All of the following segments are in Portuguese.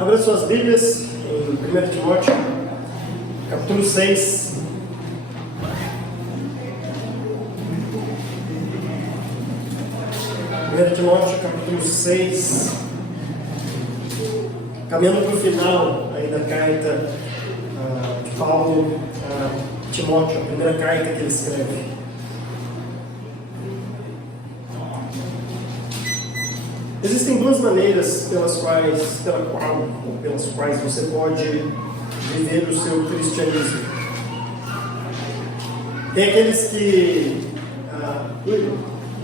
Abra suas Bíblias em 1 Timóteo, capítulo 6. Timóteo, capítulo 6. Caminhando para o final aí da carta de Paulo a Timóteo, a primeira carta que ele escreve. Existem duas maneiras pelas quais você pode viver o seu cristianismo. Tem aqueles que...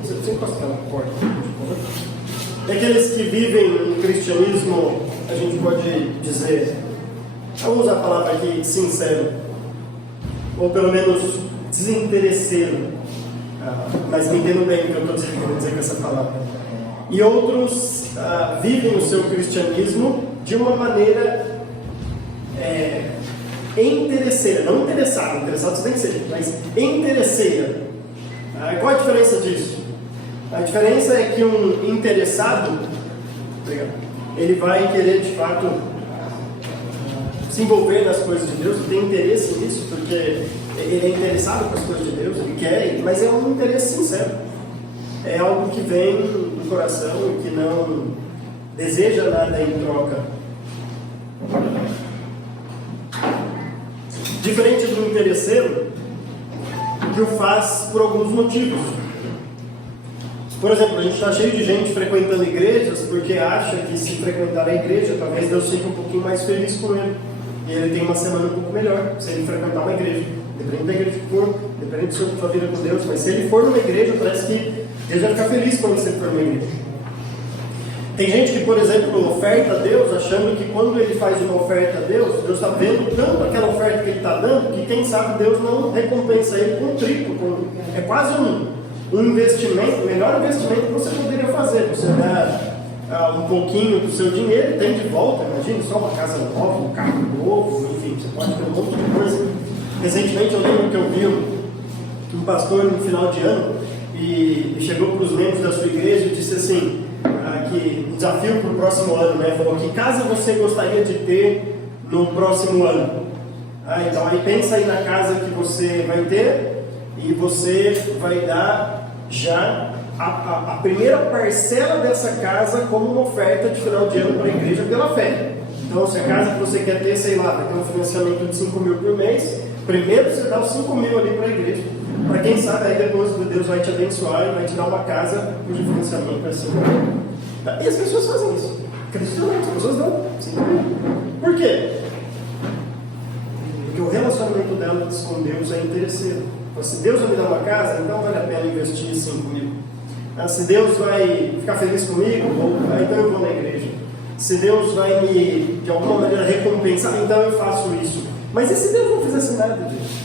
Você encostar na porta. Tem aqueles que vivem o cristianismo, a gente pode dizer, vamos usar a palavra aqui, sincero, ou pelo menos desinteresseiro, mas me entendo bem o que eu estou querendo dizer com essa palavra. E outros vivem o seu cristianismo de uma maneira interesseira, não interessado você tem que ser, mas interesseira. Qual a diferença disso? A diferença é que um interessado, ele vai querer de fato se envolver nas coisas de Deus, tem interesse nisso, porque ele é interessado com as coisas de Deus, ele quer, mas é um interesse sincero. É algo que vem do coração e que não deseja nada em troca. Diferente do interesseiro, que o faz por alguns motivos. Por exemplo, a gente está cheio de gente frequentando igrejas porque acha que se frequentar a igreja, talvez Deus fique um pouquinho mais feliz com ele. E ele tem uma semana um pouco melhor se ele frequentar uma igreja. Dependendo da igreja que for, dependendo da sua vida com Deus. Mas se ele for numa igreja, parece que Deus vai ficar feliz quando você for numa igreja. Tem gente que, por exemplo, oferta a Deus, achando que quando ele faz uma oferta a Deus, Deus está vendo tanto aquela oferta que ele está dando, que quem sabe Deus não recompensa ele com triplo. É quase um investimento, o melhor investimento que você poderia fazer. Você dá um pouquinho do seu dinheiro e tem de volta, imagina, só uma casa nova, um carro novo, enfim, você pode ter um monte de coisa. Recentemente eu lembro que eu vi um pastor no final de ano e chegou para os membros da sua igreja e disse assim, que um desafio para o próximo ano, né? Falou, que casa você gostaria de ter no próximo ano? Então aí pensa aí na casa que você vai ter e você vai dar já a primeira parcela dessa casa como uma oferta de final de ano para a igreja pela fé. Então se a casa que você quer ter, sei lá, vai ter um financiamento de 5 mil por mês, primeiro você dá os 5 mil ali para a igreja. Para quem sabe, aí depois Deus vai te abençoar e vai te dar uma casa cujo financiamento vai ser maior. E as pessoas fazem isso. Cristianos, as pessoas dão 5 mil. Por quê? Porque o relacionamento delas com Deus é interesseiro. Se Deus vai me dar uma casa, então vale a pena investir 5 mil. Se Deus vai ficar feliz comigo, então eu vou na igreja. Se Deus vai me, de alguma maneira, recompensar, então eu faço isso. Mas e se Deus não fizesse nada disso?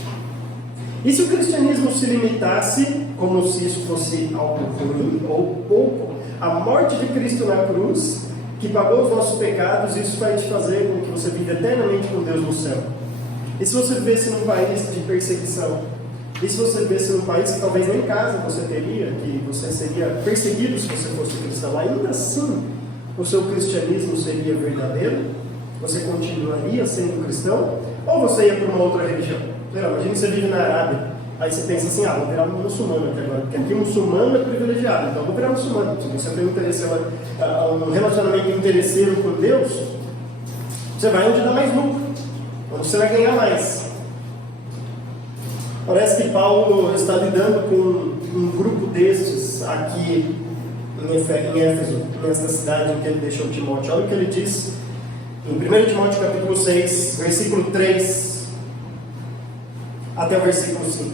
E se o cristianismo se limitasse, como se isso fosse algo ruim ou pouco, a morte de Cristo na cruz, que pagou os nossos pecados, isso vai te fazer com que você viva eternamente com Deus no céu? E se você vivesse num país de perseguição? E se você vivesse num país que talvez nem casa você teria, que você seria perseguido se você fosse cristão, ainda assim o seu cristianismo seria verdadeiro? Você continuaria sendo cristão? Ou você ia para uma outra religião? Imagina que você vive na Arábia, aí você pensa assim, vou virar um muçulmano aqui agora, porque aqui muçulmano é privilegiado, então vou virar muçulmano. Se você tem um relacionamento interesseiro com Deus, você vai onde dá mais lucro, onde você vai ganhar mais. Parece que Paulo está lidando com um grupo destes aqui em Éfeso, nesta cidade em que ele deixou Timóteo. Olha o que ele diz em 1 Timóteo capítulo 6, versículo 3 até o versículo 5.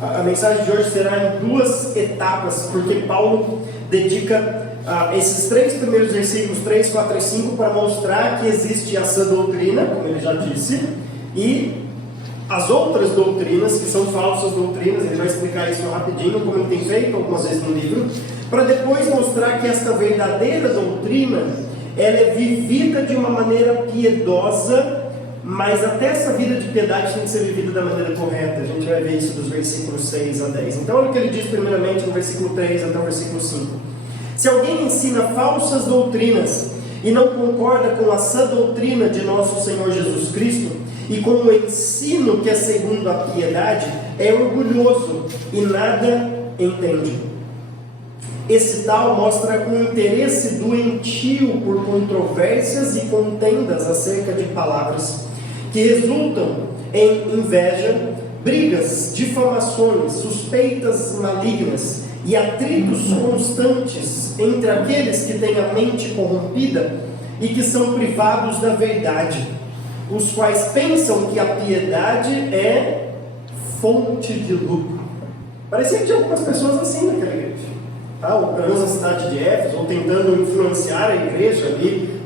A mensagem de hoje será em duas etapas, porque Paulo dedica esses 3 primeiros versículos, 3, 4 e 5, para mostrar que existe a sã doutrina, como ele já disse, e as outras doutrinas, que são falsas doutrinas. Ele vai explicar isso rapidinho, como ele tem feito algumas vezes no livro, para depois mostrar que esta verdadeira doutrina, ela é vivida de uma maneira piedosa, mas até essa vida de piedade tem que ser vivida da maneira correta. A gente vai ver isso dos versículos 6 a 10. Então olha o que ele diz primeiramente no versículo 3 até o versículo 5. Se alguém ensina falsas doutrinas e não concorda com a sã doutrina de nosso Senhor Jesus Cristo e com o ensino que é segundo a piedade, é orgulhoso e nada entende. Esse tal mostra um interesse doentio por controvérsias e contendas acerca de palavras, que resultam em inveja, brigas, difamações, suspeitas malignas e atritos constantes entre aqueles que têm a mente corrompida e que são privados da verdade, os quais pensam que a piedade é fonte de lucro. Parecia que tinha algumas pessoas assim naquela igreja, ou pelo menos na cidade de Éfeso, ou tentando influenciar a igreja ali,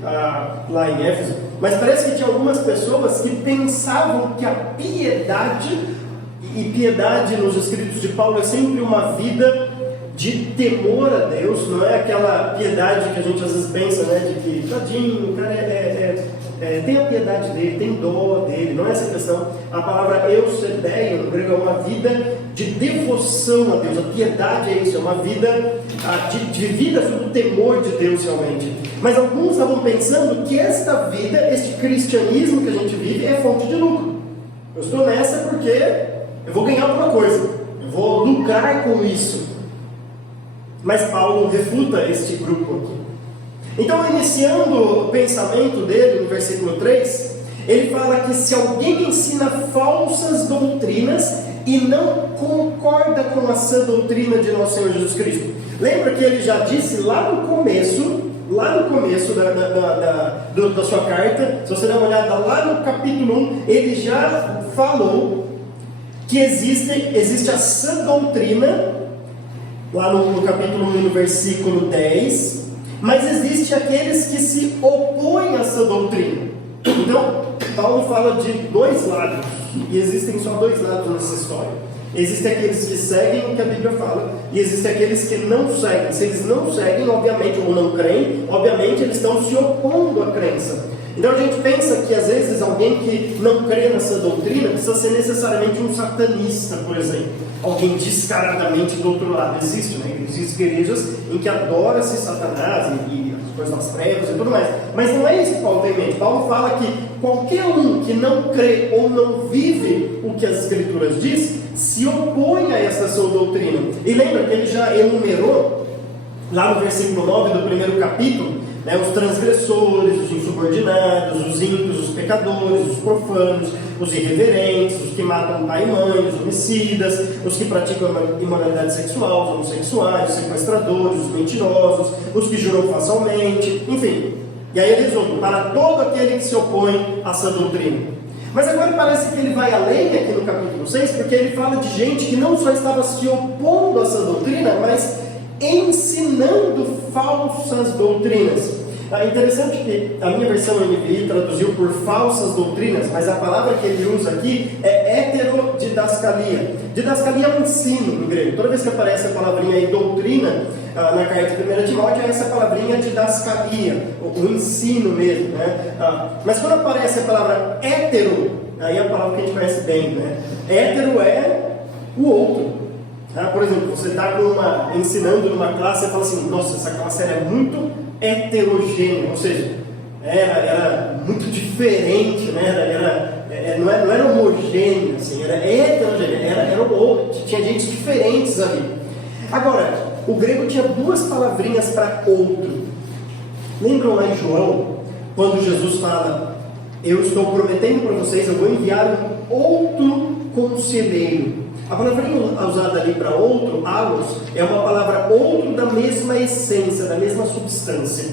lá em Éfeso. Mas parece que tinha algumas pessoas que pensavam que a piedade, e piedade nos escritos de Paulo é sempre uma vida de temor a Deus, não é aquela piedade que a gente às vezes pensa, né, de que, tadinho, o cara tem a piedade dele, tem dó dele, não é essa questão. A palavra eusebeia no grego é uma vida de devoção a Deus. A piedade é isso, é uma vida de vida sob o temor de Deus realmente. Mas alguns estavam pensando que esta vida, este cristianismo que a gente vive, é fonte de lucro. Eu estou nessa porque eu vou ganhar alguma coisa, eu vou lucrar com isso. Mas Paulo refuta este grupo aqui. Então, iniciando o pensamento dele no versículo 3, ele fala que se alguém ensina falsas doutrinas e não concorda com a sã doutrina de nosso Senhor Jesus Cristo. Lembra que ele já disse lá no começo da sua carta, se você der uma olhada lá no capítulo 1, ele já falou que existe a sã doutrina, lá no capítulo 1, no versículo 10, mas existe aqueles que se opõem a essa doutrina. Então, Paulo fala de dois lados, e existem só dois lados nessa história. Existem aqueles que seguem o que a Bíblia fala, e existem aqueles que não seguem. Se eles não seguem, obviamente, ou não creem, obviamente eles estão se opondo à crença. Então a gente pensa que às vezes alguém que não crê nessa doutrina precisa ser necessariamente um satanista, por exemplo. Alguém descaradamente do outro lado. Existe, né? Existem igrejas em que adora-se Satanás e as coisas das trevas e tudo mais. Mas não é isso que Paulo tem em mente. Paulo fala que qualquer um que não crê ou não vive o que as Escrituras diz, se opõe a essa sua doutrina. E lembra que ele já enumerou, lá no versículo 9 do primeiro capítulo, os transgressores, os insubordinados, os ímpios, os pecadores, os profanos, os irreverentes, os que matam pai e mãe, os homicidas, os que praticam imoralidade sexual, os homossexuais, os sequestradores, os mentirosos, os que juram falsamente, enfim. E aí ele resume, para todo aquele que se opõe a essa doutrina. Mas agora parece que ele vai além aqui no capítulo 6, porque ele fala de gente que não só estava se opondo a essa doutrina, mas ensinando falsas doutrinas. É interessante que a minha versão NVI traduziu por falsas doutrinas, mas a palavra que ele usa aqui é heterodidascalia. Didascalia é um ensino em grego. Toda vez que aparece a palavrinha aí, doutrina, na carta de 1 Timóteo, é essa palavrinha didascalia, o ensino mesmo, né? Mas quando aparece a palavra hétero, aí é a palavra que a gente conhece bem, né? Hétero é o outro. Por exemplo, você está ensinando numa classe e fala assim, nossa, essa classe era muito heterogênea, ou seja, era muito diferente, né? não era homogênea, assim, era heterogênea, tinha gente diferentes ali. Agora, o grego tinha duas palavrinhas para outro. Lembram lá em João, quando Jesus fala, eu estou prometendo para vocês, eu vou enviar um outro conselheiro. A palavrinha usada ali para outro, alos, é uma palavra outro da mesma essência, da mesma substância.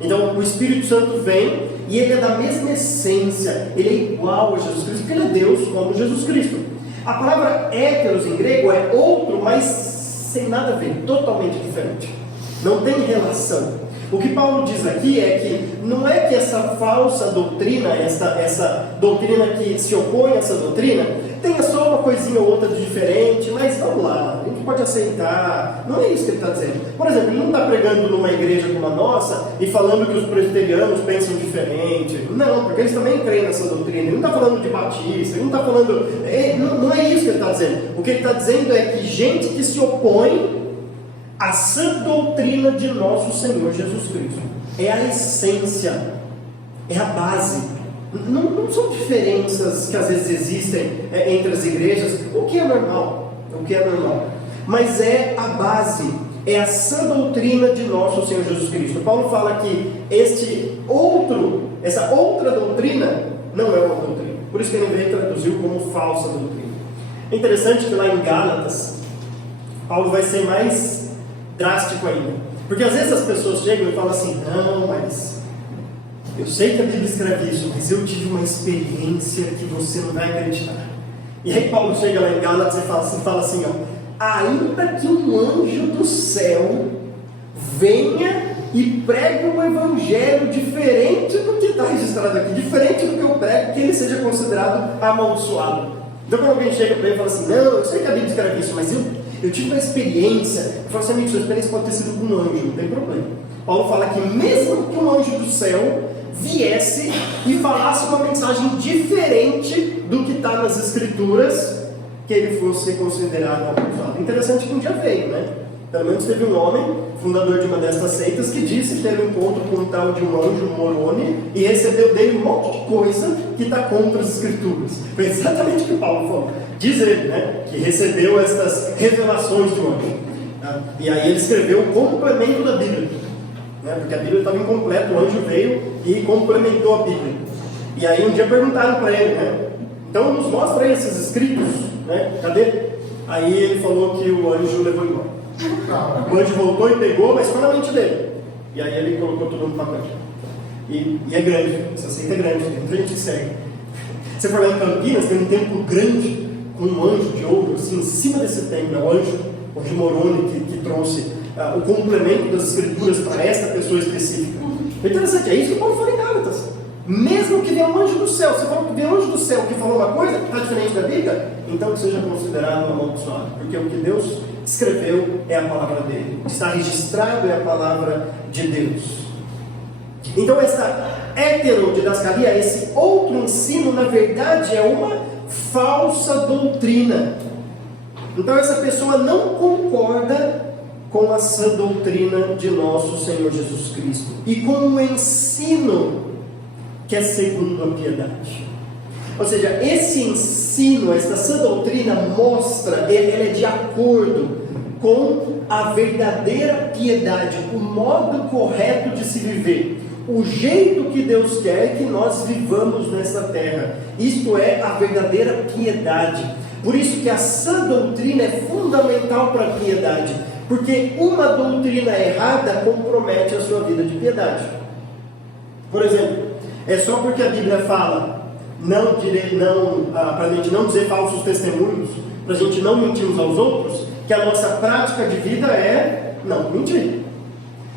Então o Espírito Santo vem e ele é da mesma essência, ele é igual a Jesus Cristo, porque ele é Deus como Jesus Cristo. A palavra héteros em grego é outro, mas sem nada a ver, totalmente diferente. Não tem relação. O que Paulo diz aqui é que não é que essa falsa doutrina, essa doutrina que se opõe a essa doutrina, tenha só uma coisinha ou outra de diferente, mas vamos lá, a gente pode aceitar. Não é isso que ele está dizendo. Por exemplo, ele não está pregando numa igreja como a nossa e falando que os presbiterianos pensam diferente. Não, porque eles também creem nessa doutrina. Ele não está falando de batista, ele não está falando... Não é isso que ele está dizendo. O que ele está dizendo é que gente que se opõe a sã doutrina de nosso Senhor Jesus Cristo. É a essência, é a base. Não são diferenças que às vezes existem entre as igrejas, o que é normal, mas é a base, é a sã doutrina de nosso Senhor Jesus Cristo. Paulo fala que essa outra doutrina não é uma doutrina, por isso que ele veio traduziu como falsa doutrina. É interessante que lá em Gálatas, Paulo vai ser mais drástico ainda, porque às vezes as pessoas chegam e falam assim: não, mas eu sei que a Bíblia escreve isso, mas eu tive uma experiência que você não vai acreditar. E aí Paulo chega lá em Gálatas e fala assim, ainda que um anjo do céu venha e pregue um evangelho diferente do que está registrado aqui, diferente do que eu prego, que ele seja considerado amaldiçoado. Então quando alguém chega para ele e fala assim: não, eu sei que a Bíblia escreve isso, mas eu tive uma experiência. Eu falo assim: amigo, sua experiência pode ter sido com um anjo, não tem problema. Paulo fala que mesmo que um anjo do céu viesse e falasse uma mensagem diferente do que está nas Escrituras, que ele fosse considerado amaldiçoado. Interessante que um dia veio, né? Pelo menos teve um homem, fundador de uma dessas seitas, que disse que teve um encontro com um tal de um anjo Moroni e recebeu dele um monte de coisa que está contra as Escrituras. Foi exatamente o que Paulo falou. Diz ele, né, que recebeu essas revelações de um anjo. E aí ele escreveu o complemento da Bíblia, né, porque a Bíblia estava incompleta, o anjo veio e complementou a Bíblia. E aí um dia perguntaram para ele, né, então nos mostra aí esses escritos, né, cadê? Aí ele falou que o anjo levou embora. O anjo voltou e pegou, mas foi na mente dele. E aí ele colocou tudo no papel. E é grande, essa seita é grande, tem muita gente que segue. Você for lá em Campinas, tem um templo grande, com um anjo de ouro, assim, em cima desse templo, o anjo Moroni que trouxe o complemento das Escrituras para esta pessoa específica. É interessante, é isso que o Paulo fala em Gálatas. Mesmo que venha um anjo do céu, se for um anjo do céu que falou uma coisa que está diferente da Bíblia, então que seja considerado amaldiçoado, porque o que Deus escreveu é a palavra dele, o que está registrado é a palavra de Deus. Então essa heterodidascalia, esse outro ensino, na verdade é uma falsa doutrina. Então essa pessoa não concorda com a sã doutrina de nosso Senhor Jesus Cristo e com o ensino que é segundo a piedade. Ou seja, esse ensino, esta sã doutrina mostra, ela é de acordo com a verdadeira piedade, o modo correto de se viver, o jeito que Deus quer que nós vivamos nessa terra. Isto é a verdadeira piedade. Por isso que a sã doutrina é fundamental para a piedade, porque uma doutrina errada compromete a sua vida de piedade. Por exemplo, é só porque a Bíblia fala para a gente não dizer falsos testemunhos, para a gente não mentir uns aos outros, que a nossa prática de vida é não mentir.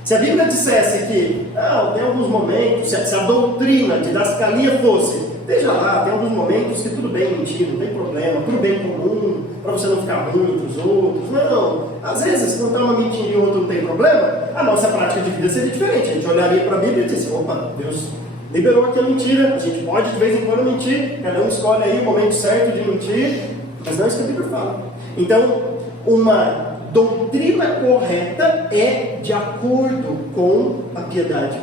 Se a Bíblia dissesse que tem alguns momentos, se a doutrina de didascalia fosse, veja lá, tem alguns momentos que tudo bem mentir, não tem problema, tudo bem comum, para você não ficar ruim entre os outros. Não, às vezes, quando está uma mentira e o outro não tem problema, a nossa prática de vida seria diferente. A gente olharia para a Bíblia e disse: opa, Deus liberou aqui a mentira, a gente pode de vez em quando mentir, cada um escolhe aí o momento certo de mentir, mas não é isso que a Bíblia fala. Então, uma doutrina correta é de acordo com a piedade.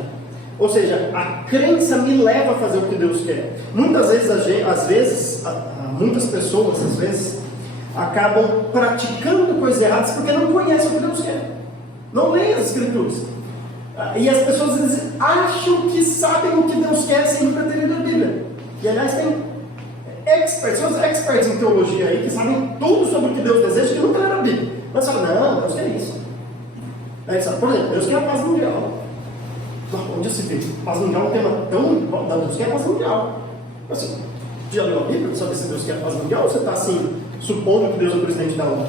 Ou seja, a crença me leva a fazer o que Deus quer. Muitas vezes, muitas pessoas às vezes acabam praticando coisas erradas porque não conhecem o que Deus quer, não leem as Escrituras. E as pessoas às vezes acham que sabem o que Deus quer sem nunca ter lido a Bíblia. E aliás, tem experts em teologia aí que sabem tudo sobre o que Deus deseja que nunca leram a Bíblia. Mas falam: não, Deus quer isso. Aí sabe, por exemplo, Deus quer a paz mundial. Onde se vê? Paz mundial é um tema tão importante. Deus quer a paz mundial. Assim, já leu a Bíblia para saber se Deus quer a paz mundial? Ou você está assim, supondo que Deus é o presidente da ONU?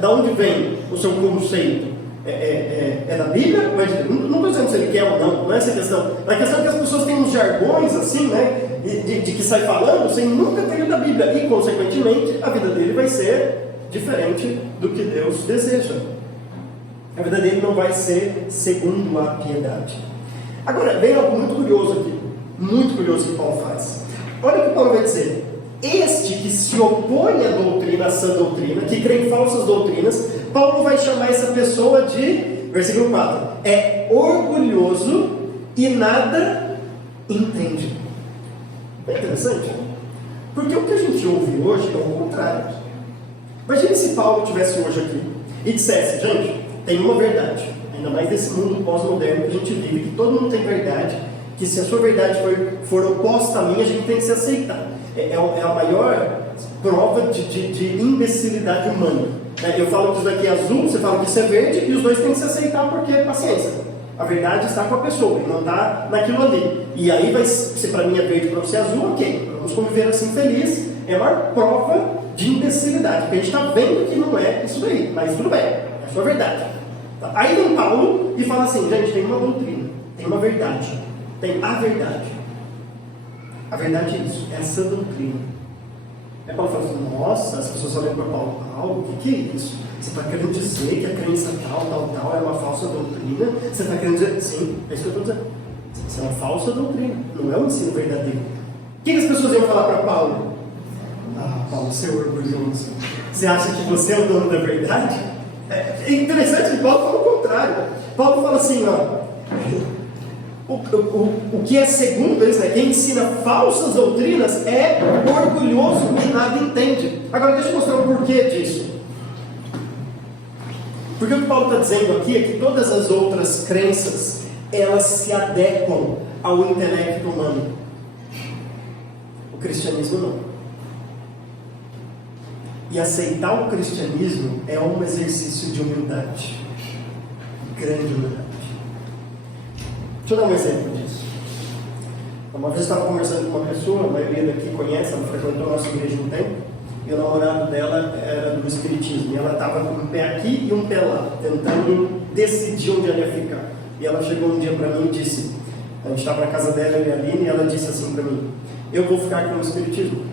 Da onde vem o seu conceito? É da Bíblia? Não estou dizendo se ele quer ou não, não é essa a questão. A questão é que as pessoas têm uns jargões assim, né? De que sai falando sem nunca ter lido a Bíblia. E, consequentemente, a vida dele vai ser diferente do que Deus deseja. A vida dele não vai ser segundo a piedade. Agora, vem algo muito curioso aqui. Muito curioso que Paulo faz. Olha o que Paulo vai dizer. Este que se opõe à doutrina, à sã doutrina, que crê em falsas doutrinas, Paulo vai chamar essa pessoa de, versículo 4, é orgulhoso e nada entende. É interessante, porque o que a gente ouve hoje é o contrário. Imagine se Paulo estivesse hoje aqui e dissesse, gente, tem uma verdade, ainda mais nesse mundo pós-moderno que a gente vive, que todo mundo tem verdade, que se a sua verdade for oposta à minha, a gente tem que se aceitar. É a maior prova de imbecilidade humana. Eu falo que isso daqui é azul, você fala que isso é verde, e os dois têm que se aceitar porque é paciência. A verdade está com a pessoa, e não está naquilo ali. E aí, se para mim é verde e para você é azul, ok. Vamos conviver assim feliz. É a maior prova de imbecilidade, porque a gente está vendo que não é isso daí, mas tudo bem, é a sua verdade. Aí vem Paulo e fala assim, gente, tem uma doutrina, tem uma verdade, tem a verdade. A verdade é isso, é essa doutrina. Aí Paulo fala assim, nossa, as pessoas olham para Paulo, o que é isso? Você está querendo dizer que a crença tal é uma falsa doutrina? Você está querendo dizer, sim, é isso que eu estou dizendo. Isso é uma falsa doutrina, não é um ensino verdadeiro. O que as pessoas iam falar para Paulo? Ah, Paulo, você é orgulhoso. Você acha que você é o dono da verdade? É interessante que Paulo fala o contrário. Paulo fala assim, ó. O que é segundo eles, né? Quem ensina falsas doutrinas é orgulhoso e nada entende. Agora deixa eu mostrar o porquê disso. Porque o que Paulo está dizendo aqui é que todas as outras crenças, elas se adequam ao intelecto humano. O cristianismo não. E aceitar o cristianismo é um exercício de humildade. Grande humildade. Deixa eu dar um exemplo disso. Uma vez eu estava conversando com uma pessoa, a maioria daqui conhece, ela frequentou a nossa igreja um tempo, e o namorado dela era do espiritismo, e ela estava com um pé aqui e um pé lá, tentando decidir onde ela ia ficar. E ela chegou um dia para mim e disse, a gente estava na casa dela, eu e a Aline, e ela disse assim para mim, eu vou ficar com o espiritismo,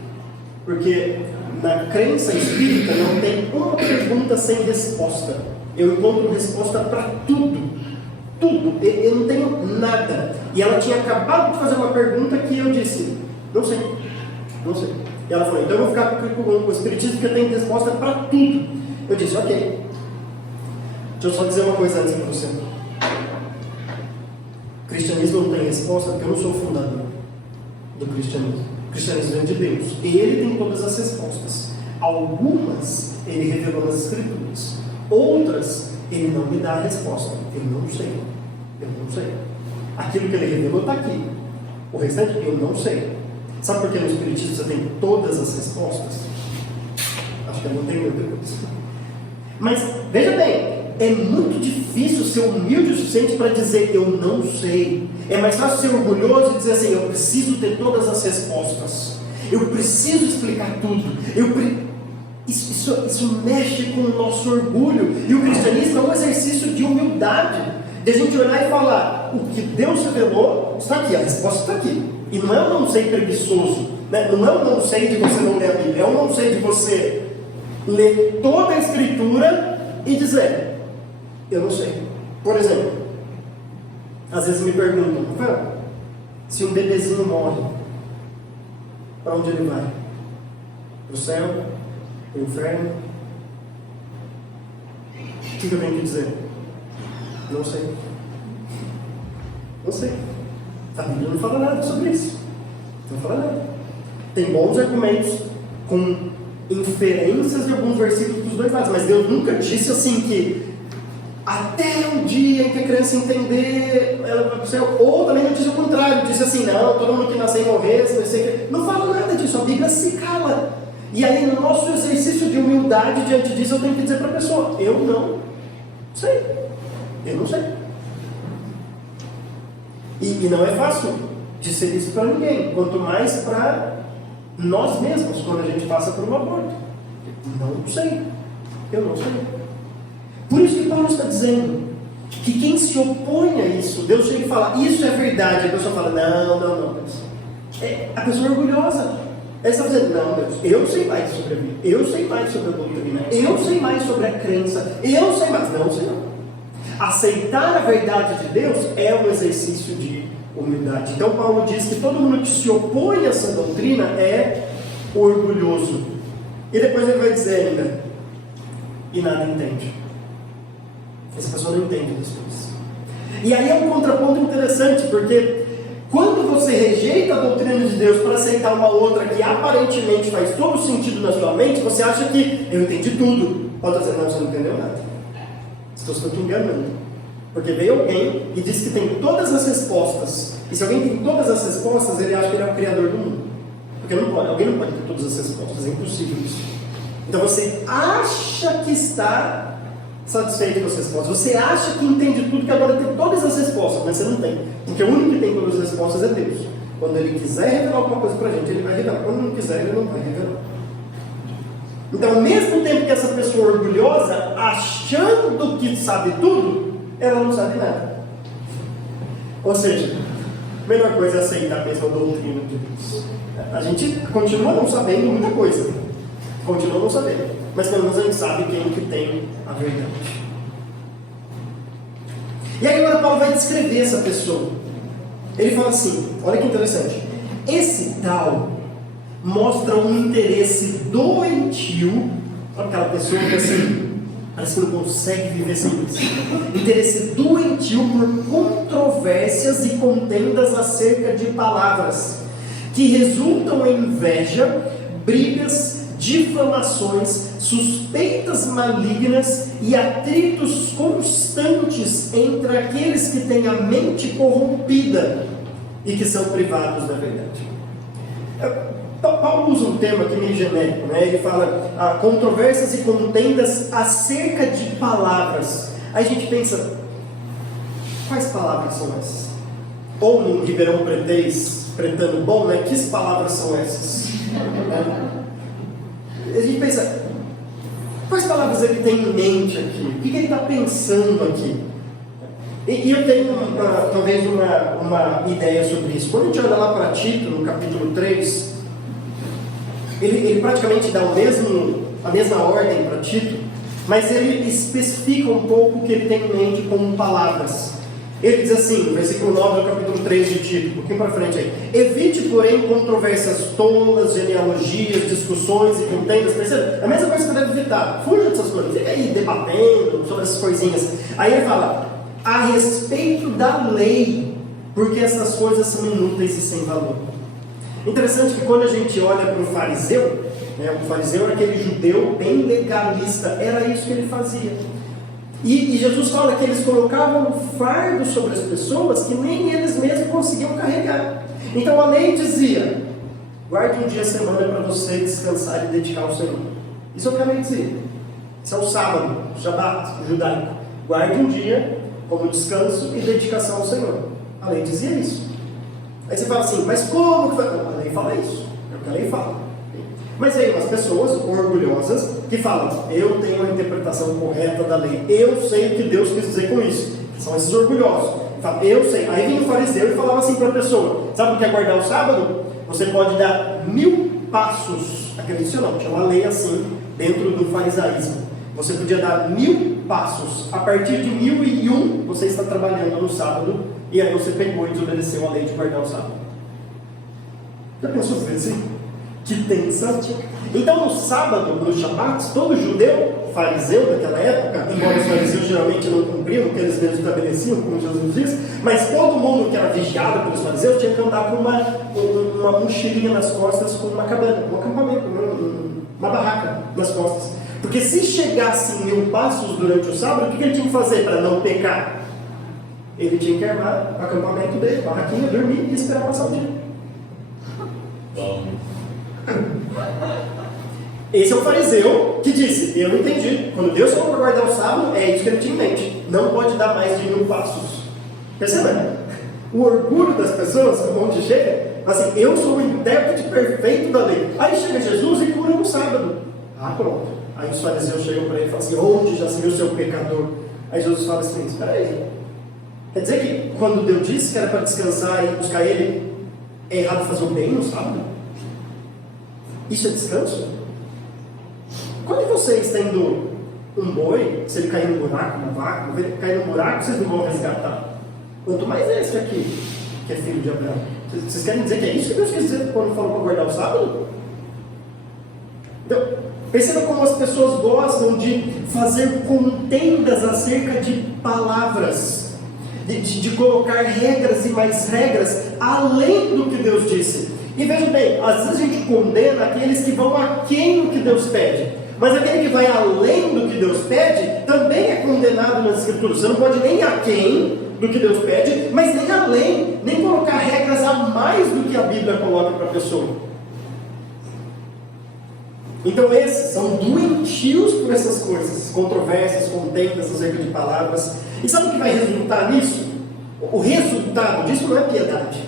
porque na crença espírita não tem uma pergunta sem resposta. Eu encontro resposta para tudo. Tudo. Eu não tenho nada. E ela tinha acabado de fazer uma pergunta que eu disse, não sei. E ela falou, então eu vou ficar com o espiritismo porque tem resposta para tudo. Eu disse, ok. Deixa eu só dizer uma coisa antes para você. O cristianismo não tem resposta porque eu não sou o fundador do cristianismo. O cristianismo vem de Deus. E ele tem todas as respostas. Algumas ele revelou nas escrituras. Outras ele não me dá a resposta. Eu não sei. Aquilo que ele revelou está aqui. O restante eu não sei. Sabe por que no espiritismo você tem todas as respostas? Acho que eu não tenho Deus. Mas, veja bem, é muito difícil ser humilde o suficiente para dizer eu não sei. É mais fácil ser orgulhoso e dizer assim, eu preciso ter todas as respostas. Eu preciso explicar tudo. Isso mexe com o nosso orgulho. E o cristianismo é um exercício de humildade. De a gente olhar e falar, o que Deus revelou está aqui, a resposta está aqui. E não é um não sei preguiçoso, né? Não é um não sei de você não ler a Bíblia, é um não sei de você ler toda a Escritura e dizer, eu não sei. Por exemplo, às vezes me perguntam, Rafael, se um bebezinho morre, para onde ele vai? Para o céu? Para o inferno? O que eu tenho que dizer? Não sei. A Bíblia não fala nada sobre isso. Não fala nada. Tem bons argumentos com inferências de alguns versículos dos dois lados, mas Deus nunca disse assim que até o dia em que a criança entender ela vai para o céu, ou também não disse o contrário, disse assim, não, todo mundo que nascer e morrer, não fala nada disso, a Bíblia se cala. E aí no nosso exercício de humildade diante disso, eu tenho que dizer para a pessoa, eu não sei. E não é fácil de ser isso para ninguém, quanto mais para nós mesmos, quando a gente passa por um aborto. Eu não sei. Por isso que Paulo está dizendo que quem se opõe a isso, Deus chega e fala, isso é verdade, a pessoa fala, não, Deus. A pessoa é orgulhosa. Ela está dizendo, não, Deus, eu sei mais sobre a Bíblia, eu sei mais sobre a doutrina, eu sei mais sobre a crença, eu sei mais. Não sei não. Aceitar a verdade de Deus é um exercício de humildade. Então Paulo diz que todo mundo que se opõe a essa doutrina é orgulhoso. E depois ele vai dizer ainda, e nada entende. Essa pessoa não entende das coisas. E aí é um contraponto interessante, porque quando você rejeita a doutrina de Deus para aceitar uma outra que aparentemente faz todo sentido na sua mente, você acha que eu entendi tudo. Pode dizer, não, você não entendeu nada. Estou te enganando. Porque veio alguém e disse que tem todas as respostas. E se alguém tem todas as respostas, ele acha que ele é o criador do mundo. Porque não pode, alguém não pode ter todas as respostas, é impossível isso. Então você acha que está satisfeito com as respostas. Você acha que entende tudo, que agora tem todas as respostas, mas você não tem. Porque o único que tem todas as respostas é Deus. Quando Ele quiser revelar alguma coisa para a gente, Ele vai revelar. Quando não quiser, Ele não vai revelar. Então, ao mesmo tempo que essa pessoa orgulhosa, achando que sabe tudo, ela não sabe nada. Ou seja, a melhor coisa é aceitar a mesma doutrina de Deus. A gente continua não sabendo muita coisa. Continua não sabendo. Mas pelo menos a gente sabe quem que tem a verdade. E aí agora Paulo vai descrever essa pessoa. Ele fala assim, olha que interessante. Esse tal mostra um interesse doentio. Sabe aquela pessoa que assim, parece que não consegue viver sem isso. Interesse doentio por controvérsias e contendas acerca de palavras, que resultam em inveja, brigas, difamações, suspeitas malignas e atritos constantes entre aqueles que têm a mente corrompida e que são privados da verdade. Paulo usa um termo aqui meio genérico, né? Ele fala controvérsias e contendas acerca de palavras. Aí a gente pensa, quais palavras são essas? Ou no Ribeirão Pretês, pretano bom, né? Que palavras são essas? A gente pensa, quais palavras ele tem em mente aqui? O que ele está pensando aqui? E eu tenho talvez uma ideia sobre isso. Quando a gente olha lá para Tito, no capítulo 3, ele praticamente dá a mesma ordem para Tito, mas ele especifica um pouco o que ele tem em mente como palavras. Ele diz assim, versículo 9 do capítulo 3 de Tito, um pouquinho para frente aí. Evite, porém, controvérsias tolas, genealogias, discussões e contendas. Percebe? É a mesma coisa que você deve evitar. Fuja dessas coisas. Fica aí debatendo sobre essas coisinhas. Aí ele fala, a respeito da lei, porque essas coisas são inúteis e sem valor. Interessante que quando a gente olha para o fariseu, né, o fariseu era aquele judeu bem legalista, era isso que ele fazia. E Jesus fala que eles colocavam um fardo sobre as pessoas que nem eles mesmos conseguiam carregar. Então a lei dizia, guarde um dia a semana para você descansar e dedicar ao Senhor. Isso é o que a lei dizia. Isso é o sábado, o Shabat, o judaico. Guarde um dia como descanso e dedicação ao Senhor. A lei dizia isso. Aí você fala assim, mas como que vai? A lei fala isso. É o que a lei fala. Mas aí umas pessoas orgulhosas que falam, eu tenho a interpretação correta da lei, eu sei o que Deus quis dizer com isso. São esses orgulhosos. Falam, eu sei. Aí vinha o fariseu e falava assim para a pessoa, sabe o que é guardar o sábado? Você pode dar 1000 passos, acredite ou não, tinha uma lei assim dentro do farisaísmo. Você podia dar 1000 passos. A partir de 1001, você está trabalhando no sábado, e aí você pegou e desobedeceu a lei de guardar o sábado. Já pensou assim? Que tensa. Então no sábado, no Shabat, todo judeu, fariseu daquela época, embora os fariseus geralmente não cumpriam o que eles mesmos estabeleciam, como Jesus diz, mas todo mundo que era vigiado pelos fariseus tinha que andar com uma mochilinha nas costas, com uma cabana, um acampamento, uma barraca nas costas. Porque se chegasse 1000 passos durante o sábado, o que ele tinha que fazer para não pecar? Ele tinha que armar o acampamento dele, barraquinha, dormir e esperar passar o dia. Esse é o fariseu que disse, eu não entendi, quando Deus falou para guardar o sábado, é isso que ele tinha em mente, não pode dar mais de 1000 passos. Percebe? O orgulho das pessoas, onde chega, assim, eu sou o intérprete perfeito da lei. Aí chega Jesus e cura no sábado. Ah, pronto. Aí os fariseus chegam para ele e falam assim, onde já se viu seu pecador? Aí Jesus fala assim, espera aí, quer dizer que quando Deus disse que era para descansar e buscar Ele, é errado fazer o bem no sábado? Isso é descanso? Quando vocês tendo um boi, se ele cair no buraco, uma vaca, cair no buraco, vocês não vão resgatar. Quanto mais esse aqui, que é filho de Abraão. Vocês querem dizer que é isso que Deus quer dizer quando falou para guardar o sábado? Perceba como as pessoas gostam de fazer contendas acerca de palavras, de colocar regras e mais regras além do que Deus disse. E veja bem, às vezes a gente condena aqueles que vão aquém do que Deus pede, mas aquele que vai além do que Deus pede também é condenado nas Escrituras. Você não pode nem aquém do que Deus pede, mas nem além, nem colocar regras a mais do que a Bíblia coloca para a pessoa. Então esses são doentios por essas coisas, controvérsias, contendas acerca de palavras. E sabe o que vai resultar nisso? O resultado disso não é piedade.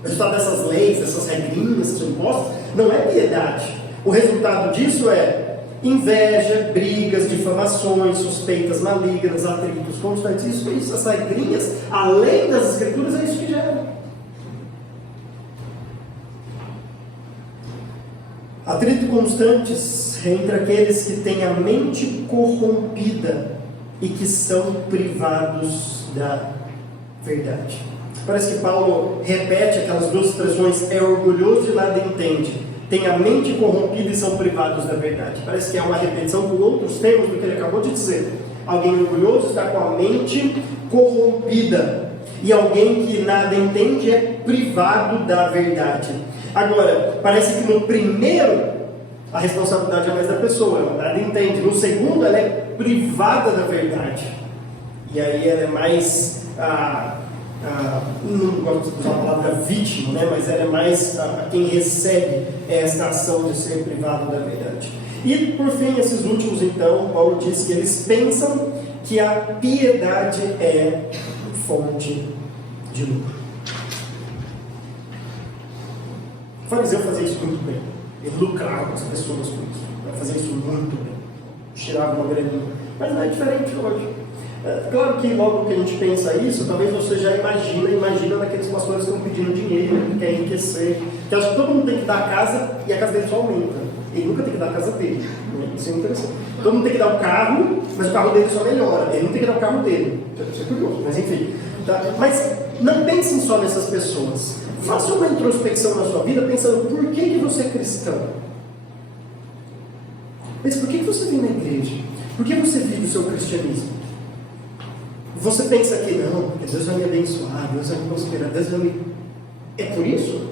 O resultado dessas leis, dessas regrinhas que são impostas, não é piedade. O resultado disso é inveja, brigas, difamações, suspeitas malignas, atritos constantes. Isso, essas regrinhas, além das Escrituras, é isso que gera. Atritos constantes entre aqueles que têm a mente corrompida e que são privados da verdade. Parece que Paulo repete aquelas duas expressões: é orgulhoso e nada entende, tem a mente corrompida e são privados da verdade. Parece que é uma repetição com outros termos do que ele acabou de dizer. Alguém orgulhoso está com a mente corrompida, e alguém que nada entende é privado da verdade. Agora, parece que no primeiro a responsabilidade é mais da pessoa, ela nada entende. No segundo, ela é privada da verdade, e aí ela é mais não gosto de usar a palavra vítima, né? Mas ela é mais quem recebe esta ação de ser privado da verdade. E por fim, esses últimos então, Paulo diz que eles pensam que a piedade é fonte de lucro. O fariseu fazia isso muito bem. Ele lucrava com as pessoas com isso. Ele fazia isso muito bem. Tirava uma graninha. Mas não é diferente hoje. Claro que logo que a gente pensa isso, talvez você já imagina naqueles pastores que estão pedindo dinheiro, que querem enriquecer, que acham que todo mundo tem que dar a casa e a casa dele só aumenta. Ele nunca tem que dar a casa dele. Isso é interessante. Todo mundo tem que dar o carro, mas o carro dele só melhora. Ele não tem que dar o carro dele. Isso é curioso, mas enfim. Tá? Mas não pensem só nessas pessoas. Faça uma introspecção na sua vida pensando por que você é cristão. Mas por que você vem na igreja? Por que você vive o seu cristianismo? Você pensa que não, porque Deus vai me abençoar, Deus vai me prosperar, Deus vai me... É por isso?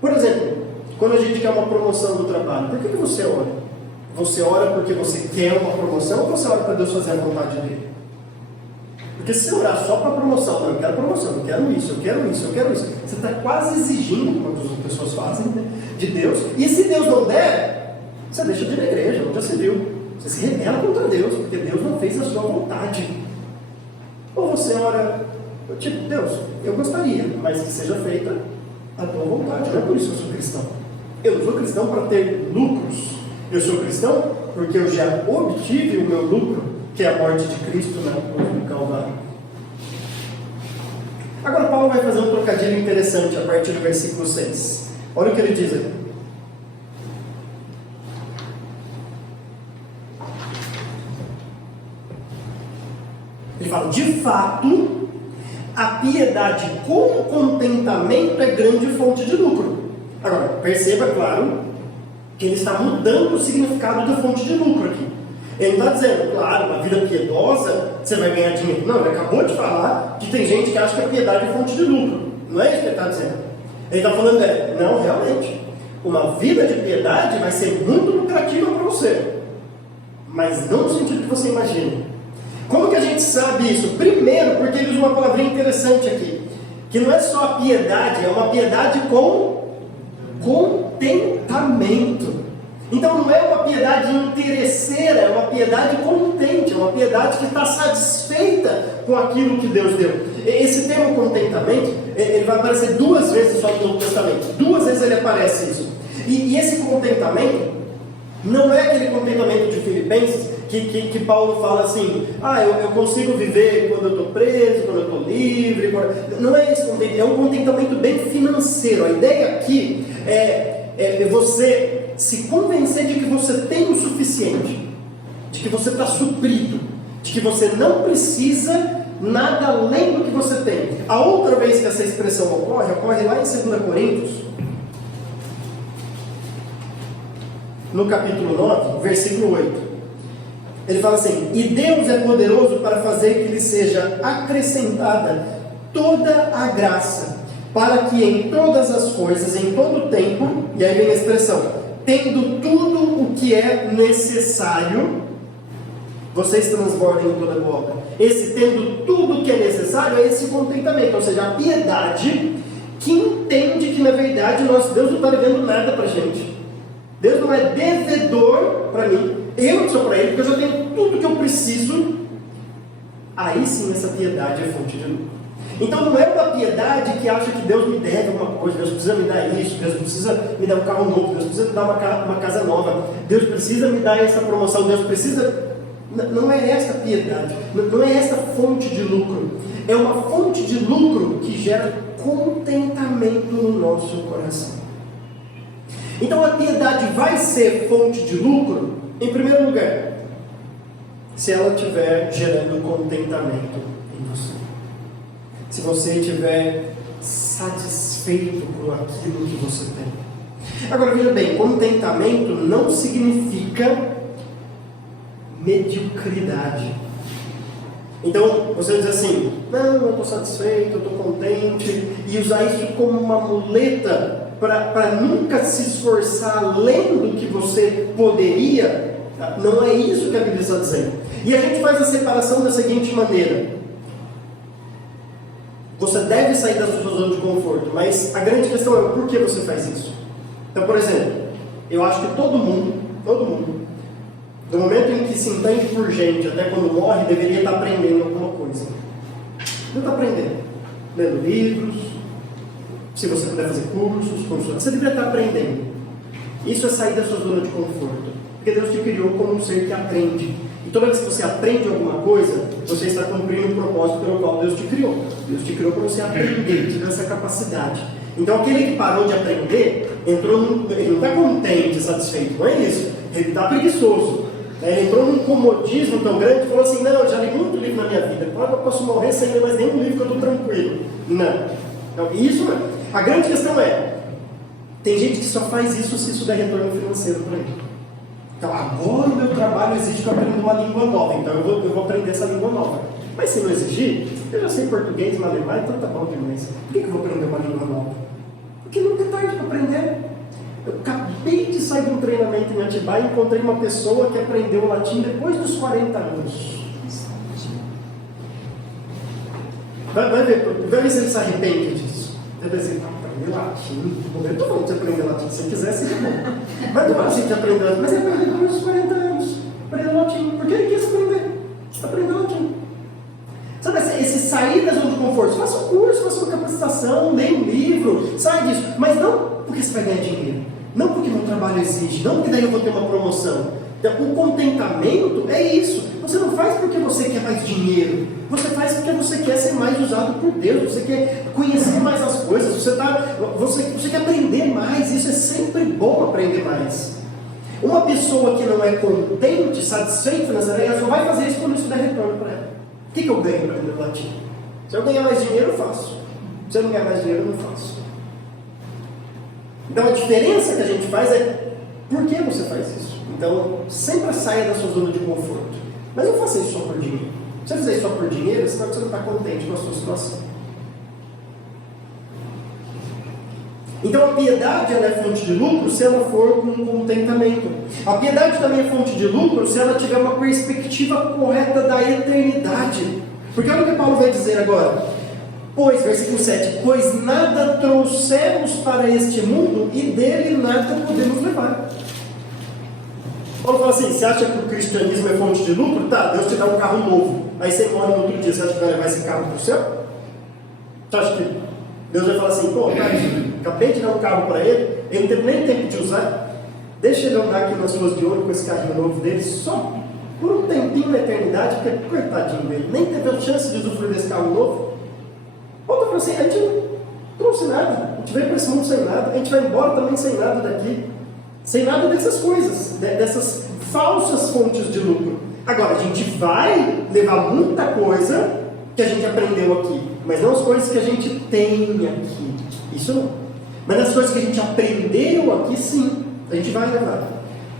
Por exemplo, quando a gente quer uma promoção do trabalho, por que você ora? Você ora porque você quer uma promoção ou você ora para Deus fazer a vontade dele? Porque se você orar só para promoção, não, eu quero promoção, eu quero isso, eu quero isso, eu quero isso, você está quase exigindo, como as pessoas fazem, né, de Deus, e se Deus não der, você deixa de ir na igreja, onde já se viu. Você se rebela contra Deus, porque Deus não fez a sua vontade. Ou você ora, tipo, Deus, eu gostaria, mas que seja feita a tua vontade. Não é por isso que eu sou cristão. Eu sou cristão para ter lucros. Eu sou cristão porque eu já obtive o meu lucro, que é a morte de Cristo na cruz do Calvário. Agora Paulo vai fazer um trocadilho interessante a partir do versículo 6. Olha o que ele diz aqui. Ele fala: de fato, a piedade com contentamento é grande fonte de lucro. Agora, perceba, claro, que ele está mudando o significado da fonte de lucro aqui. Ele não está dizendo, claro, uma vida piedosa, você vai ganhar dinheiro. Não, ele acabou de falar que tem gente que acha que a piedade é fonte de lucro. Não é isso que ele está dizendo. Ele está falando, não, realmente, uma vida de piedade vai ser muito lucrativa para você, mas não no sentido que você imagina. Como que a gente sabe isso? Primeiro, porque ele usa uma palavrinha interessante aqui, que não é só a piedade, é uma piedade com contentamento. Então não é uma piedade interesseira, é uma piedade contente, é uma piedade que está satisfeita com aquilo que Deus deu. Esse termo contentamento, ele vai aparecer 2 vezes só no Novo Testamento. 2 vezes ele aparece isso. E esse contentamento não é aquele contentamento de Filipenses que Paulo fala assim, eu consigo viver quando eu estou preso, quando eu estou livre. Não é esse contentamento, é um contentamento bem financeiro. A ideia aqui é você se convencer de que você tem o suficiente, de que você está suprido, de que você não precisa nada além do que você tem. A outra vez que essa expressão ocorre lá em 2 Coríntios, no capítulo 9, versículo 8. Ele fala assim: e Deus é poderoso para fazer que lhe seja acrescentada toda a graça, para que em todas as coisas, em todo o tempo, e aí vem a expressão, tendo tudo o que é necessário, vocês transbordem em toda boa obra. Esse tendo tudo o que é necessário é esse contentamento, ou seja, a piedade que entende que na verdade Deus não está devendo nada para a gente. Deus não é devedor para mim, eu que sou para Ele, porque eu já tenho tudo que eu preciso. Aí sim essa piedade é fonte de lucro. Então não é uma piedade que acha que Deus me deve alguma coisa, Deus precisa me dar isso, Deus precisa me dar um carro novo, Deus precisa me dar uma casa nova, Deus precisa me dar essa promoção, Deus precisa... Não é essa piedade, não é essa fonte de lucro. É uma fonte de lucro que gera contentamento no nosso coração. Então a piedade vai ser fonte de lucro, em primeiro lugar, se ela estiver gerando contentamento em você. Se você estiver satisfeito por aquilo que você tem. Agora veja bem, contentamento não significa mediocridade. Então você diz assim: não, eu estou satisfeito, eu estou contente, e usar isso como uma muleta para nunca se esforçar além do que você poderia. Não é isso que a Bíblia está dizendo. E a gente faz a separação da seguinte maneira: você deve sair da sua zona de conforto, mas a grande questão é por que você faz isso. Então, por exemplo, eu acho que todo mundo, do momento em que se entende por gente até quando morre, deveria estar aprendendo alguma coisa. Não está aprendendo. Lendo livros, se você puder fazer cursos, você deveria estar aprendendo. Isso é sair da sua zona de conforto. Porque Deus te criou como um ser que aprende. E toda vez que você aprende alguma coisa, você está cumprindo o propósito pelo qual Deus te criou. Deus te criou para você aprender, te deu essa capacidade. Então aquele que parou de aprender, ele não está contente, satisfeito, não é isso. Ele está preguiçoso. Ele entrou num comodismo tão grande e falou assim: não, eu já li muito livro na minha vida, agora eu posso morrer sem ler mais nenhum livro que eu estou tranquilo. Não. Então, isso não. A grande questão é, tem gente que só faz isso se isso der retorno financeiro para ele. Então, agora o meu trabalho exige que eu aprenda uma língua nova, então eu vou aprender essa língua nova. Mas se não exigir, eu já sei português, alemão, então tá bom demais. Por que eu vou aprender uma língua nova? Porque nunca é tarde para aprender. Eu acabei de sair de um treinamento em Atibaia e encontrei uma pessoa que aprendeu o latim depois dos 40 anos. Vai ver se ele se arrepende disso. Deve dizer: aprender latim. Eu estou falando de aprender latim, se quiser, seria bom. Mas não é assim de aprender latim, mas ele aprendeu depois dos 40 anos. Aprendeu latim, porque ele quis aprender. Aprendeu latim. Sabe, esse sair da zona de conforto, faça um curso, faça uma capacitação, leia um livro, sai disso. Mas não porque você vai ganhar dinheiro. Não porque meu trabalho exige, não porque daí eu vou ter uma promoção. Então, o contentamento é isso. Você não faz porque você quer mais dinheiro. Você faz porque você quer ser mais usado por Deus. Você quer conhecer mais as coisas. Você quer aprender mais. Isso é sempre bom, aprender mais. Uma pessoa que não é contente, satisfeita nessa área, só vai fazer isso quando isso der retorno para ela. O que eu ganho para aprender latim? Se eu ganhar mais dinheiro, eu faço. Se eu não ganhar mais dinheiro, eu não faço. Então a diferença que a gente faz é por que você faz isso. Então sempre saia da sua zona de conforto. Mas não faça isso só por dinheiro. Se você fizer isso só por dinheiro, você não está contente com a sua situação. Então a piedade ela é fonte de lucro se ela for com contentamento. A piedade também é fonte de lucro se ela tiver uma perspectiva correta da eternidade. Porque olha o que Paulo vai dizer agora. Pois, versículo 7, pois nada trouxemos para este mundo e dele nada podemos levar. Paulo fala assim: você acha que o cristianismo é fonte de lucro? Tá, Deus te dá um carro novo. Aí você morre no outro dia, você acha que vai levar esse carro para o céu? Você acha que Deus vai falar assim: pô, cara, acabei de dar um carro para ele, ele não teve nem tempo de usar, deixa ele andar aqui nas ruas de ouro com esse carrinho novo dele, só por um tempinho na eternidade, porque coitadinho dele, nem teve a chance de usufruir desse carro novo. Paulo falou assim: a gente não trouxe nada, a gente veio para esse mundo sem nada, a gente vai embora também sem nada daqui, sem nada dessas coisas, dessas falsas fontes de lucro. Agora, a gente vai levar muita coisa que a gente aprendeu aqui, mas não as coisas que a gente tem aqui, isso não. Mas as coisas que a gente aprendeu aqui, sim, a gente vai levar.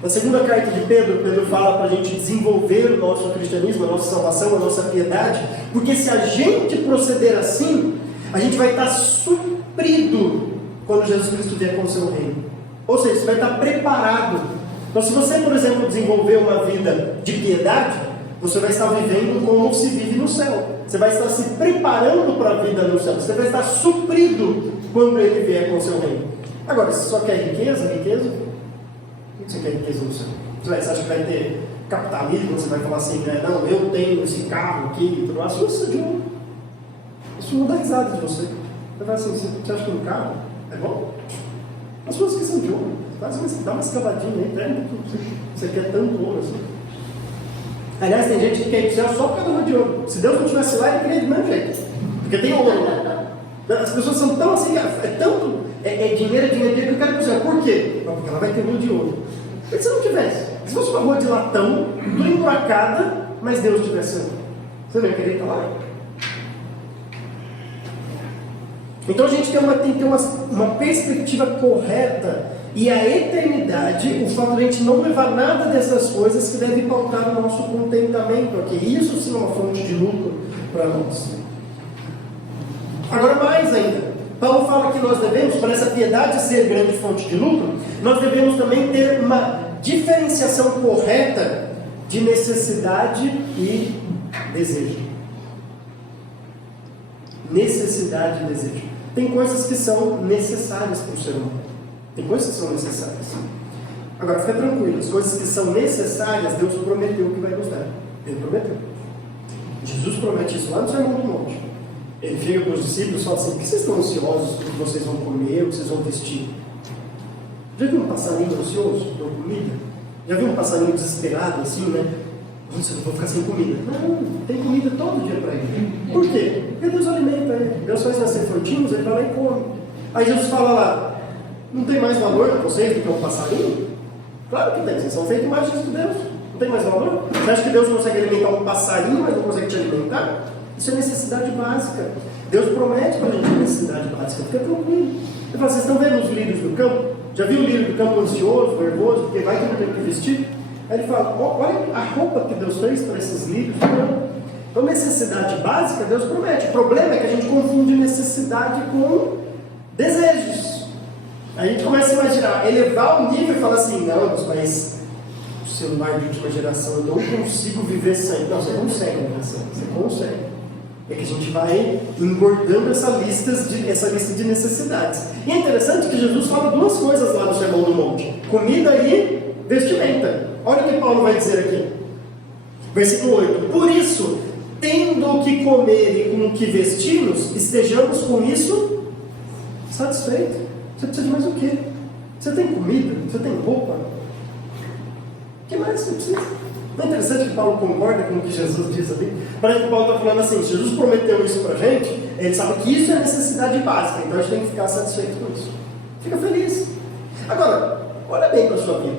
Na segunda carta de Pedro, Pedro fala para a gente desenvolver o nosso cristianismo, a nossa salvação, a nossa piedade, porque se a gente proceder assim, a gente vai estar suprido quando Jesus Cristo vier com o seu reino. Ou seja, você vai estar preparado. Então, se você, por exemplo, desenvolver uma vida de piedade, você vai estar vivendo como se vive no céu. Você vai estar se preparando para a vida no céu. Você vai estar suprido quando Ele vier com o seu reino. Agora, se você só quer riqueza, o que você quer riqueza no céu? Você acha que vai ter capitalismo? Você vai falar assim, né? Não, eu tenho esse carro aqui e tudo mais. Isso precisa de ouro. Isso não dá risada de você. Você vai assim, você acha que um carro é bom? As pessoas que são de ouro, dá uma escavadinha aí, pega você quer tanto ouro assim. Aliás, tem gente que quer ir para o céu só por causa de ouro. Se Deus não estivesse lá, ele queria do mesmo jeito. Porque tem ouro lá. As pessoas são tão assim, dinheiro que eu quero ir para o céu. Por quê? Porque ela vai ter rua de ouro. E se não tivesse? Se fosse uma rua de latão, tudo emplacada, mas Deus estivesse lá, você não ia querer estar lá? Então a gente tem que ter uma perspectiva correta, e a eternidade, o fato de a gente não levar nada dessas coisas que deve pautar o nosso contentamento aqui. Isso sim é uma fonte de lucro para nós. Agora mais ainda, Paulo fala que nós devemos, para essa piedade ser grande fonte de lucro, nós devemos também ter uma diferenciação correta de necessidade e desejo. Necessidade e desejo. Tem coisas que são necessárias para o ser humano. Tem coisas que são necessárias. Agora, fica tranquilo. As coisas que são necessárias, Deus prometeu que vai nos dar. Ele prometeu. Jesus promete isso lá no Sermão do Monte. Ele chega para os discípulos e fala assim: por que vocês estão ansiosos por que vocês vão comer, o que vocês vão vestir? Já viu um passarinho ansioso por comida? Já viu um passarinho desesperado assim, né? Nossa, eu vou ficar sem comida. Não, tem comida todo dia para ele. Por quê? Porque Deus alimenta ele. Deus faz nascer frutinhos, ele vai lá e come. Aí Jesus fala lá: não tem mais valor para vocês do que um passarinho? Claro que tem, vocês são feitos imagens de Deus. Não tem mais valor? Você acha que Deus consegue alimentar um passarinho, mas não consegue te alimentar? Isso é necessidade básica. Deus promete para a gente necessidade básica. Fica tranquilo. Ele fala: vocês estão vendo os lírios do campo? Já viu o lírio do campo ansioso, nervoso, porque vai ter que vestir? Aí ele fala: olha a roupa que Deus fez para esses lírios do campo. Então, necessidade básica, Deus promete. O problema é que a gente confunde necessidade com desejos. Aí a gente começa a imaginar, elevar o nível e falar assim: não, mas o celular de última geração, eu não consigo viver sem. Não, você consegue, né? Você consegue. É que a gente vai engordando essa lista de necessidades. E é interessante que Jesus fala duas coisas lá no Sermão do Monte: comida e vestimenta. Olha o que Paulo vai dizer aqui. Versículo 8: por isso, tendo o que comer e com o que vestimos, estejamos com isso satisfeitos. Você precisa de mais o quê? Você tem comida? Você tem roupa? O que mais você precisa? Não é interessante que Paulo concorda com o que Jesus diz ali? Parece que Paulo está falando assim: Jesus prometeu isso para a gente, ele sabe que isso é necessidade básica, então a gente tem que ficar satisfeito com isso. Fica feliz. Agora, olha bem para a sua vida.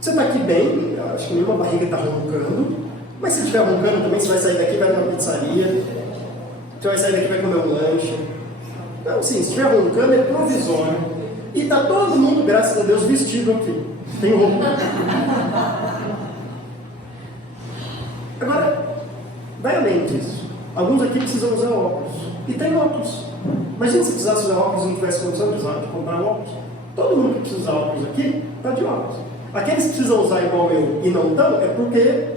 Você está aqui bem, acho que nenhuma barriga está roncando, mas se estiver roncando também, você vai sair daqui e vai numa pizzaria, você vai sair daqui e vai comer um lanche. Não, sim, se estiver roncando é provisório. E está todo mundo, graças a Deus, vestido aqui. Tem roupa. Agora, vai além disso. Alguns aqui precisam usar óculos. E tem óculos. Imagina se precisasse usar óculos e não tivesse condição de comprar óculos. Todo mundo que precisa usar óculos aqui está de óculos. Aqueles que precisam usar igual eu e não estão, é porque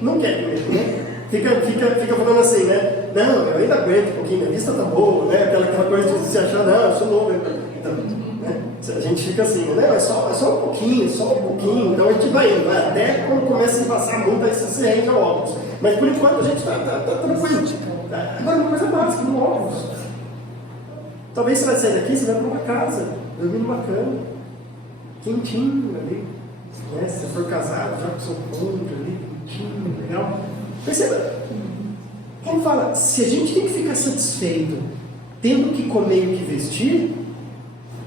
não querem mesmo, né? Fica falando assim, né? Não, eu ainda aguento um pouquinho, a vista tá boa, né? Aquela coisa de se achar: não, eu sou novo. Então, né? A gente fica assim, né? É só um pouquinho, então a gente vai indo, né? Até quando começa a passar muito, aí você rende ao óculos. Mas por enquanto a gente está tranquilo. Agora, uma coisa básica, no óculos. Talvez você vai sair daqui, você vai para uma casa, dormir numa cama, quentinho ali, né? Se você for casado, já com seu cônjuge ali, quentinho, legal. Perceba, quando fala, se a gente tem que ficar satisfeito tendo que comer e o que vestir,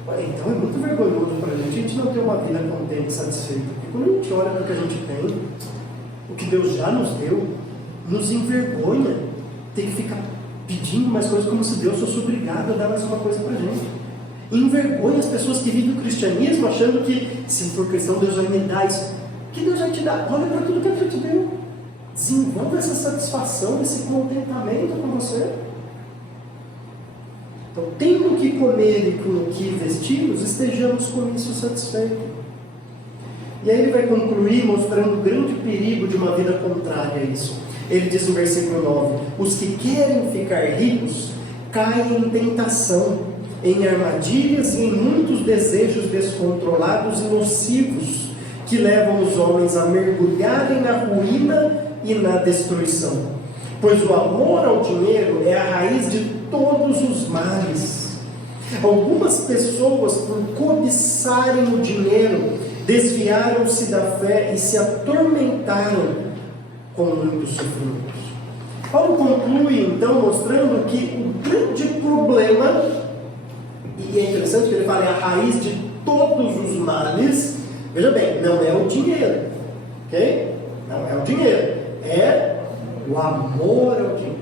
então é muito vergonhoso para a gente não ter uma vida contente, satisfeita. Porque quando a gente olha para o que a gente tem, o que Deus já nos deu, nos envergonha ter que ficar pedindo mais coisas, como se Deus fosse obrigado a dar mais uma coisa para a gente. Envergonha as pessoas que vivem o cristianismo achando que se for cristão, Deus vai me dar isso. O que Deus vai te dar? Olha para tudo que Ele te deu. Desenvolva essa satisfação, esse contentamento com você. Então, tendo o que comer e com o que vestirmos, estejamos com isso satisfeitos. E aí ele vai concluir mostrando o grande perigo de uma vida contrária a isso. Ele diz no versículo 9: os que querem ficar ricos caem em tentação, em armadilhas e em muitos desejos descontrolados e nocivos, que levam os homens a mergulharem na ruína e na destruição. Pois o amor ao dinheiro é a raiz de todos os males. Algumas pessoas, por cobiçarem o dinheiro, desviaram-se da fé e se atormentaram com muitos sofrimentos. Paulo conclui então mostrando que o grande problema, e é interessante que ele fala, é a raiz de todos os males. Veja bem, não é o dinheiro, ok? Não é o dinheiro, é o amor ao dinheiro,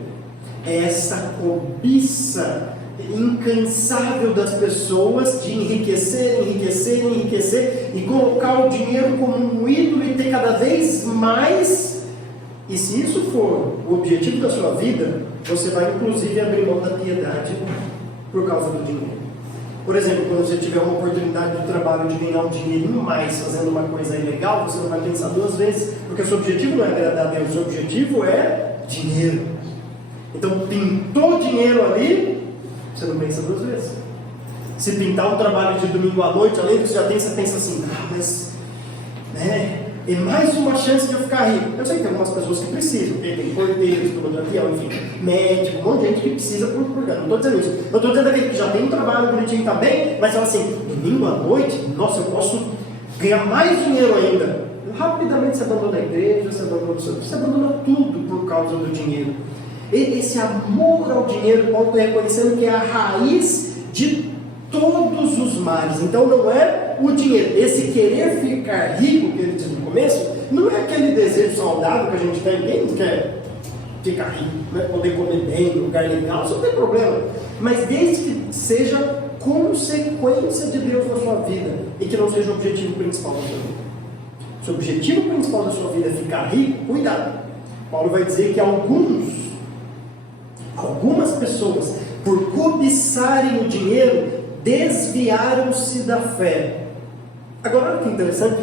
é essa cobiça incansável das pessoas de enriquecer e colocar o dinheiro como um ídolo e ter cada vez mais. E se isso for o objetivo da sua vida, você vai inclusive abrir mão da piedade por causa do dinheiro. Por exemplo, quando você tiver uma oportunidade de trabalho de ganhar um dinheirinho mais fazendo uma coisa ilegal, você não vai pensar duas vezes, porque o seu objetivo não é agradar a Deus, o seu objetivo é dinheiro. Então, pintou dinheiro ali, você não pensa duas vezes. Se pintar um trabalho de domingo à noite, além do que você já tem, você pensa assim, mas é mais uma chance de eu ficar rico. Eu sei que tem algumas pessoas que precisam, tem porteiros, enfim, médico, um monte de gente que precisa por não estou dizendo isso. Eu estou dizendo aquele que já tem um trabalho bonitinho também, mas fala assim, domingo à noite, nossa, eu posso ganhar mais dinheiro ainda. Rapidamente você abandona a igreja, você abandona tudo por causa do dinheiro. Esse amor ao dinheiro, Paulo está reconhecendo que é a raiz de todos os males. Então não é o dinheiro, esse querer ficar rico, que ele diz no começo, não é aquele desejo saudável que a gente tem. Quem quer ficar rico, né? Poder comer bem, num lugar legal, isso não tem problema. Mas desde que seja consequência de Deus na sua vida e que não seja o objetivo principal da sua vida. Se o objetivo principal da sua vida é ficar rico, cuidado. Paulo vai dizer que algumas pessoas, por cobiçarem o dinheiro, desviaram-se da fé. Agora, olha que interessante,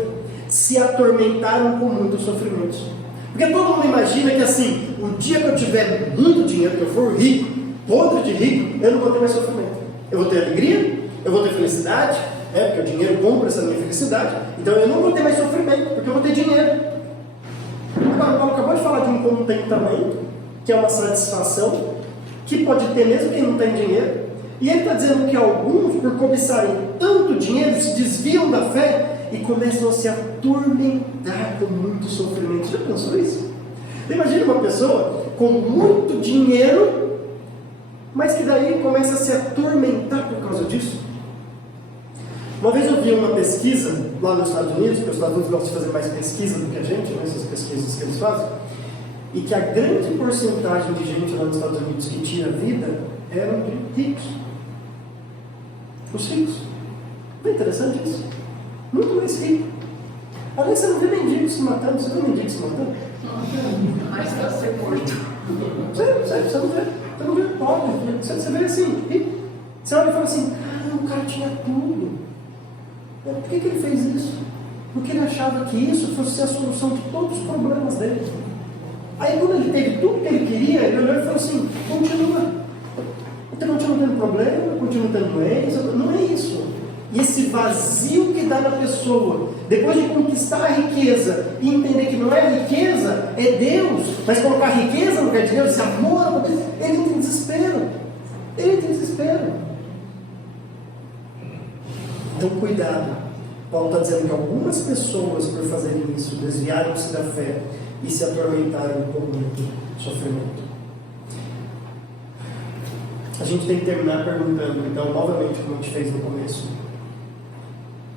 se atormentaram com muitos sofrimentos. Porque todo mundo imagina que assim, o dia que eu tiver muito dinheiro, que eu for rico, podre de rico, eu não vou ter mais sofrimento. Eu vou ter alegria, eu vou ter felicidade, porque o dinheiro compra essa minha felicidade, então eu não vou ter mais sofrimento, porque eu vou ter dinheiro. Agora, o Paulo acabou de falar de um contentamento, que é uma satisfação, que pode ter mesmo quem não tem dinheiro. E ele está dizendo que alguns, por cobiçarem tanto dinheiro, se desviam da fé e começam a se atormentar com muito sofrimento. Já pensou isso? Imagina uma pessoa com muito dinheiro, mas que daí começa a se atormentar por causa disso. Uma vez eu vi uma pesquisa lá nos Estados Unidos, porque os Estados Unidos gostam de fazer mais pesquisa do que a gente, essas pesquisas que eles fazem, e que a grande porcentagem de gente lá nos Estados Unidos que tira a vida eram de ricos. Os ricos. Não é interessante isso? Muito mais rico. Aliás, você não vê mendigo se matando, você vê mendigo se matando? Mas está ser morto. Sério, você não vê. Você não vê pobre. Você vê assim, rico. Você olha e fala assim, o cara tinha tudo. Por que ele fez isso? Porque ele achava que isso fosse a solução de todos os problemas dele. Aí quando ele teve tudo que ele queria, ele olhou e falou assim, continua. Então continua tendo problema, continua tendo doença, não é isso. E esse vazio que dá na pessoa, depois de conquistar a riqueza e entender que não é riqueza, é Deus, mas colocar riqueza no lugar de Deus, esse amor, ele entra em desespero. Ele entra em desespero. Então cuidado. Paulo está dizendo que algumas pessoas, por fazerem isso, desviaram-se da fé e se atormentaram com muito sofrimento. A gente tem que terminar perguntando, então, novamente, como a gente fez no começo,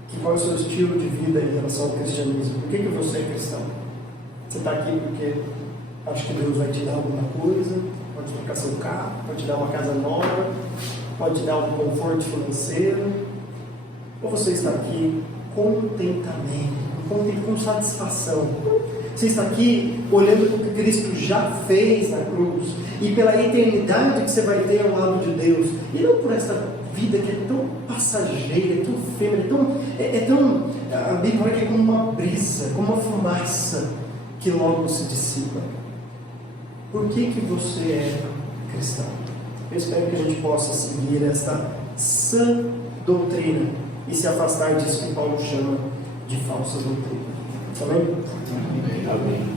que qual é o seu estilo de vida em relação ao cristianismo? Por que você é cristão? Você está aqui porque acha que Deus vai te dar alguma coisa, pode trocar seu carro, pode te dar uma casa nova, pode te dar um conforto financeiro, ou você está aqui contentamento, com satisfação. Você está aqui olhando para o que Cristo já fez na cruz e pela eternidade que você vai ter ao lado de Deus, e não por essa vida que é tão passageira, é tão efêmera, a Bíblia fala que é como uma brisa, como uma fumaça que logo se dissipa. Por que você é cristão? Eu espero que a gente possa seguir esta sã doutrina e se afastar disso que Paulo chama de falsa doutrina. Amém? Amém.